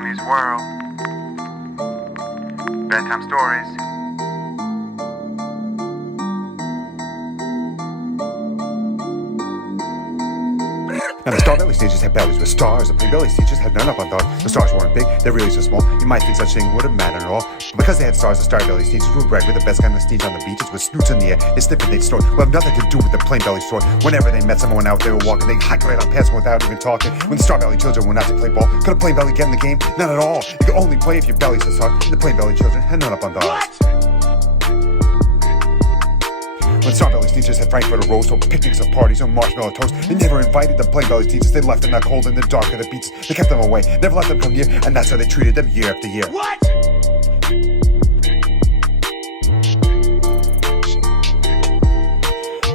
Jimmy's World. Bedtime stories. Now the Starbelly stages had bellies with stars. The Plain Belly stages had none up on dogs. The stars weren't big, they're really so small, you might think such thing wouldn't matter at all. But because they had stars, the Starbelly stages were bred with the best kind of stage on the beaches with snoots in the air. They sniff and they'd snort. Well, have nothing to do with the Plain Belly store. Whenever they met someone out, they were walking, they'd hike right on past them without even talking. When the Starbelly children went out to play ball, could a Plain Belly get in the game? Not at all. You could only play if your belly's a star. The Plain Belly children had none up on dogs. When Starbelly's teachers had Frankfurter roast or picnics or parties or marshmallow toast, they never invited the Plain Belly's teachers. They left them out cold in the dark of the beaches. They kept them away, never let them come near, and that's how they treated them year after year. What?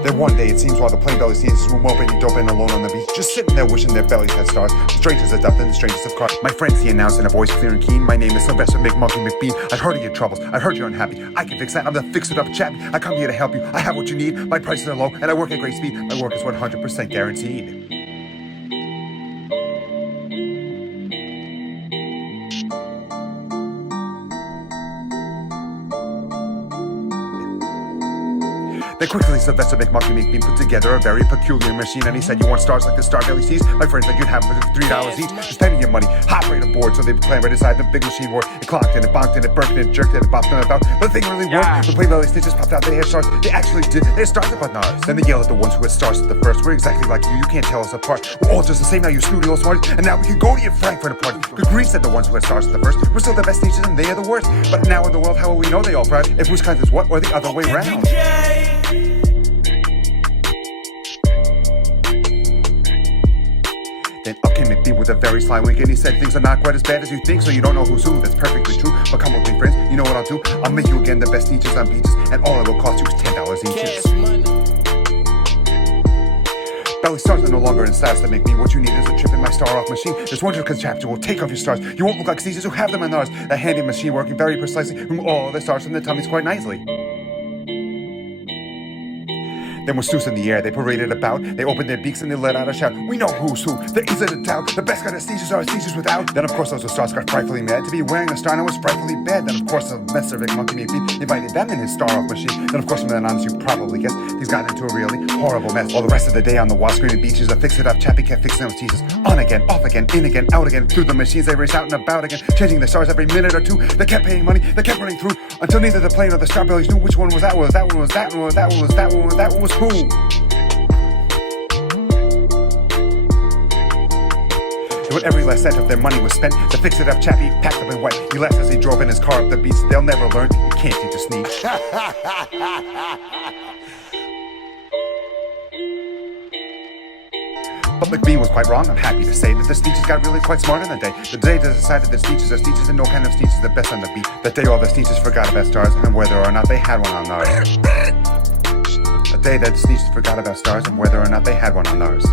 Then one day, it seems, while the Plain Belly teachers were moping and doping alone on the beach, just sitting there wishing their bellies had stars, the strangers adopted the strangest of cars. My friends, he announced in a voice clear and keen, my name is Sylvester McMonkey McBean. I've heard of your troubles, I've heard you're unhappy. I can fix that, I'm the fix-it-up chap. I come here to help you, I have what you need, my prices are low, and I work at great speed. My work is 100% guaranteed. Then quickly Sylvester McMonkey McBean put together a very peculiar machine, and he said, you want stars like the Starbelly sees? My friends said you'd have them for $3 each. Just pay me your money, hop right aboard. So they clambered right inside the big machine where it clocked and it bonked and it burped and it jerked and it bopped them about. But the thing really worked. The Plain Belly stitches popped out, they had stars. They actually did. They had stars up on ours. Then they yelled at the ones who had stars at the first. We're exactly like you can't tell us apart. We're all just the same now, you snooty little smarties. And now we can go to your Frankfurter party. Good grief, said the ones who had stars at the first. We're still the best teachers and they are the worst. But now in the world, how will we know they all proud? If whose kind is what or the other way round? Then up came McBean with a very sly wink, and he said things are not quite as bad as you think, so you don't know who's who. That's perfectly true. But come with me, friends, you know what I'll do? I'll make you again the best teachers on beaches, and all it will cost you is $10 each. Belly stars are no longer in styles that make me. What you need is a trip in my star-off machine. This wonderful contraption will take off your stars. You won't look like sneetches who have them on ours. A handy machine working very precisely, remove all the stars from their tummies quite nicely. Then with Seuss in the air, they paraded about. They opened their beaks and they let out a shout. We know who's who, there isn't a doubt. The best kind of sneetches are sneetches without. Then of course those with stars got frightfully mad. To be wearing a star now was frightfully bad. Then of course the Mr. McMonkey McBean invited them in his star-off machine. Then of course from then on, as you probably guessed, he's gotten into a really horrible mess. All the rest of the day on the wild screaming beaches, a fix-it-up chappy kept fixing those teachers. On again, off again, in again, out again. Through the machines they raced out and about again, changing the stars every minute or two. They kept paying money, they kept running through, until neither the Plain or the Starbellies knew which one was that one, that one was that one, that one was that one, that one was who. When every last cent of their money was spent, the fix-it-up chappy packed up in white. He left as he drove in his car up the beach. They'll never learn, you can't teach a sneetch. But McBean was quite wrong. I'm happy to say that the sneetches got really quite smart in the day. The day they decided that sneetches are sneetches and no kind of sneetch is the best on the beat. That day all the sneetches forgot about stars and whether or not they had one on ours. The day that sneetches forgot about stars and whether or not they had one on ours.